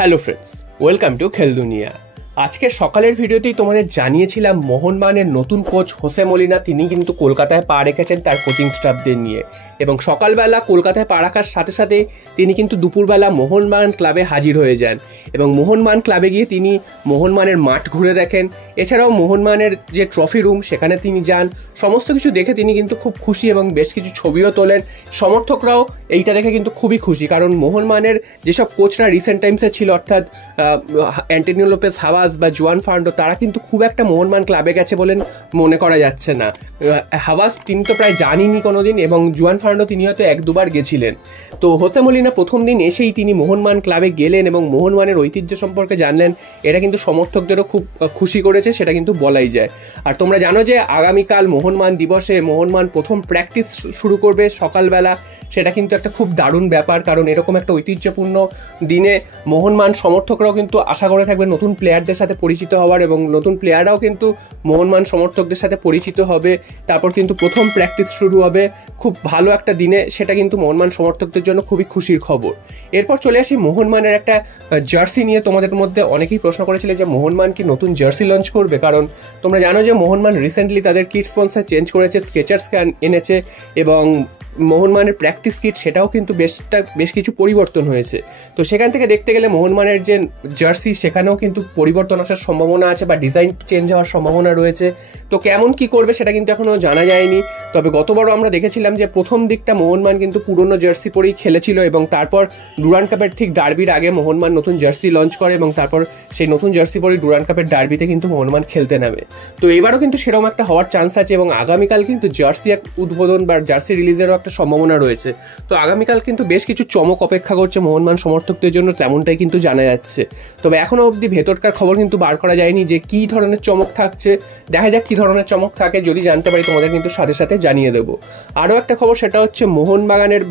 Hello friends, welcome to খেল দুনিয়া। আজকে সকালের ভিডিওতেই তোমাদের জানিয়েছিলাম মোহনবাগানের নতুন কোচ হোসে মলিনা তিনি কিন্তু কলকাতায় পা রেখেছেন তার কোচিং স্টাফদের নিয়ে, এবং সকালবেলা কলকাতায় পা রাখার সাথে সাথে তিনি কিন্তু দুপুরবেলা মোহনবাগান ক্লাবে হাজির হয়ে যান এবং মোহনবাগান ক্লাবে গিয়ে তিনি মোহনবাগানের মাঠ ঘুরে দেখেন। এছাড়াও মোহনবাগানের যে ট্রফি রুম সেখানে তিনি যান, সমস্ত কিছু দেখে তিনি কিন্তু খুব খুশি এবং বেশ কিছু ছবিও তোলেন। সমর্থকরাও এইটা দেখে কিন্তু খুবই খুশি, কারণ মোহনবাগানের যেসব কোচরা রিসেন্ট টাইমসে ছিল অর্থাৎ অ্যান্টনিও লোপেজ হাভাস বা জুয়ান ফার্নান্ডো, তারা কিন্তু খুব একটা মোহনবাগান ক্লাবে গেছে বলে মনে করা যাচ্ছে না। হাভাস তিনি তো প্রায় জানিনি কোনোদিন, এবং জুয়ান ফার্নান্ডো তিনি হয়তো এক দুবার গেছিলেন। তো হোসে মলিনা প্রথম দিন এসেই তিনি মোহনবাগান ক্লাবে গেলেন এবং মোহনবাগানের ঐতিহ্য সম্পর্কে জানলেন। এটা কিন্তু সমর্থকদেরও খুব খুশি করেছে, সেটা কিন্তু বলাই যায়। আর তোমরা জানো যে আগামীকাল মোহনবাগান দিবসে মোহনবাগান প্রথম প্র্যাকটিস শুরু করবে সকালবেলা। সেটা কিন্তু একটা খুব দারুণ ব্যাপার, কারণ এরকম একটা ঐতিহ্যপূর্ণ দিনে মোহনবাগান সমর্থকরাও কিন্তু আশা করে থাকবে নতুন প্লেয়ারদের সাথে পরিচিত হওয়ার, এবং নতুন প্লেয়াররাও কিন্তু মোহনবাগান সমর্থকদের সাথে পরিচিত হবে। তারপর কিন্তু প্রথম প্র্যাকটিস শুরু হবে খুব ভালো একটা দিনে, সেটা কিন্তু মোহনবাগান সমর্থকদের জন্য খুবই খুশির খবর। এরপর চলে আসি মোহনবাগানের একটা জার্সি নিয়ে। তোমাদের মধ্যে অনেকেই প্রশ্ন করেছিল যে মোহনবাগান কি নতুন জার্সি লঞ্চ করবে, কারণ তোমরা জানো যে মোহনবাগান রিসেন্টলি তাদের কিট স্পন্সর চেঞ্জ করেছে, স্কেচার্সকে এনেছে, এবং মোহনবাগানের প্র্যাকটিস কিট সেটাও কিন্তু বেশ কিছু পরিবর্তন হয়েছে। তো সেখান থেকে দেখতে গেলে মোহনবাগানের যে জার্সি সেখানেও কিন্তু পরিবর্তন আসার সম্ভাবনা আছে বা ডিজাইন চেঞ্জ হওয়ার সম্ভাবনা রয়েছে। তো কেমন কি করবে সেটা কিন্তু এখনও জানা যায়নি। তবে গতবারও আমরা দেখেছিলাম যে প্রথম দিকটা মোহনবাগান কিন্তু পুরনো জার্সি পরেই খেলেছিল, এবং তারপর ডুরান্ড কাপের ঠিক ডার্বির আগে মোহনবাগান নতুন জার্সি লঞ্চ করে, এবং তারপর সেই নতুন জার্সি পরেই ডুরান্ড কাপের ডার্বিতে কিন্তু মোহনবাগান খেলতে নামে। তো এবারও কিন্তু সেরকম একটা হওয়ার চান্স আছে, এবং আগামীকাল কিন্তু জার্সি এক উদ্বোধন বা জার্সি রিলিজেরও একটা সম্ভাবনা রয়েছে। তো আগামীকাল কিন্তু বেশ কিছু চমক অপেক্ষা করছে মোহনবাগান সমর্থকদের জন্য, তেমনটাই কিন্তু জানা যাচ্ছে। তবে এখনও অবধি ভেতরকার খবর কিন্তু বার করা যায়নি যে কী ধরনের চমক থাকছে। দেখা যাক কী ধরনের চমক থাকে, যদি জানতে পারি তোমাদের কিন্তু সাথে সাথে জানিয়ে দেবো। আরও একটা খবর, সেটা হচ্ছে মোহনবাগানের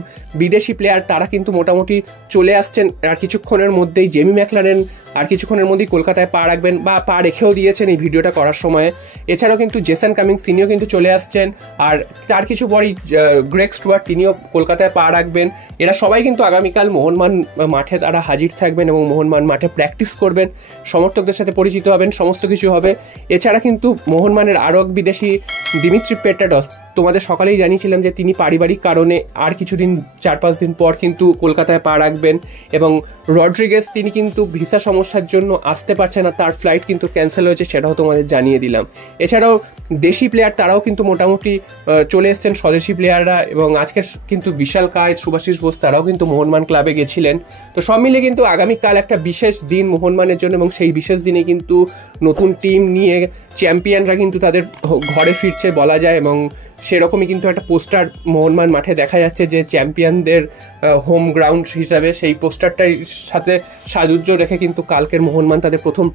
বিদেশি প্লেয়ার তারা কিন্তু মোটামুটি চলে আসছেন আর কিছুক্ষণের মধ্যেই। জেমি ম্যাকলারেন আর কিছুক্ষণের মধ্যেই কলকাতায় পা রাখবেন বা পা রেখেও দিয়েছেন এই ভিডিওটা করার সময়। এছাড়াও কিন্তু জেসন কামিংস তিনিও কিন্তু চলে আসছেন, আর তার কিছু পরই গ্রেগ স্টুয়ার্ট তিনিও কলকাতায় পা রাখবেন। এরা সবাই কিন্তু আগামীকাল মোহনবাগান মাঠে তারা হাজির থাকবেন এবং মোহনবাগান মাঠে প্র্যাকটিস করবেন, সমর্থকদের সাথে পরিচিত হবেন, সমস্ত কিছু হবে। এছাড়া কিন্তু মোহনবাগানের আরও এক বিদেশি দিমিত্রি পেট্রাডস, তোমাদের সকালেই জানিয়েছিলাম যে তিনি পারিবারিক কারণে আর কিছুদিন 4-5 দিন পর কিন্তু কলকাতায় পা রাখবেন, এবং রড্রিগেজ তিনি কিন্তু ভিসা সমস্যার জন্য আসতে পারছে না, তার ফ্লাইট কিন্তু ক্যান্সেল হয়েছে, সেটাও তোমাদের জানিয়ে দিলাম। এছাড়াও দেশি প্লেয়ার তারাও কিন্তু মোটামুটি চলে এসছেন, স্বদেশি প্লেয়াররা, এবং আজকে কিন্তু বিশাল কায়েত, শুভাশিস বোস তারাও কিন্তু মোহনবাগান ক্লাবে গেছিলেন। তো সব মিলে কিন্তু আগামীকাল একটা বিশেষ দিন মোহনবাগানের জন্য, এবং সেই বিশেষ দিনে কিন্তু নতুন টিম নিয়ে চ্যাম্পিয়নরা কিন্তু তাদের ঘরে ফিরছে বলা যায়, এবং সেরকমই কিন্তু একটা পোস্টার মোহনবাগান মাঠে দেখা যাচ্ছে যে চ্যাম্পিয়নদের হোম গ্রাউন্ড হিসাবে সেই পোস্টারটার সাথে সাজুজ্য রেখে কিন্তু কালকের মোহনবাগান তাদের প্রথম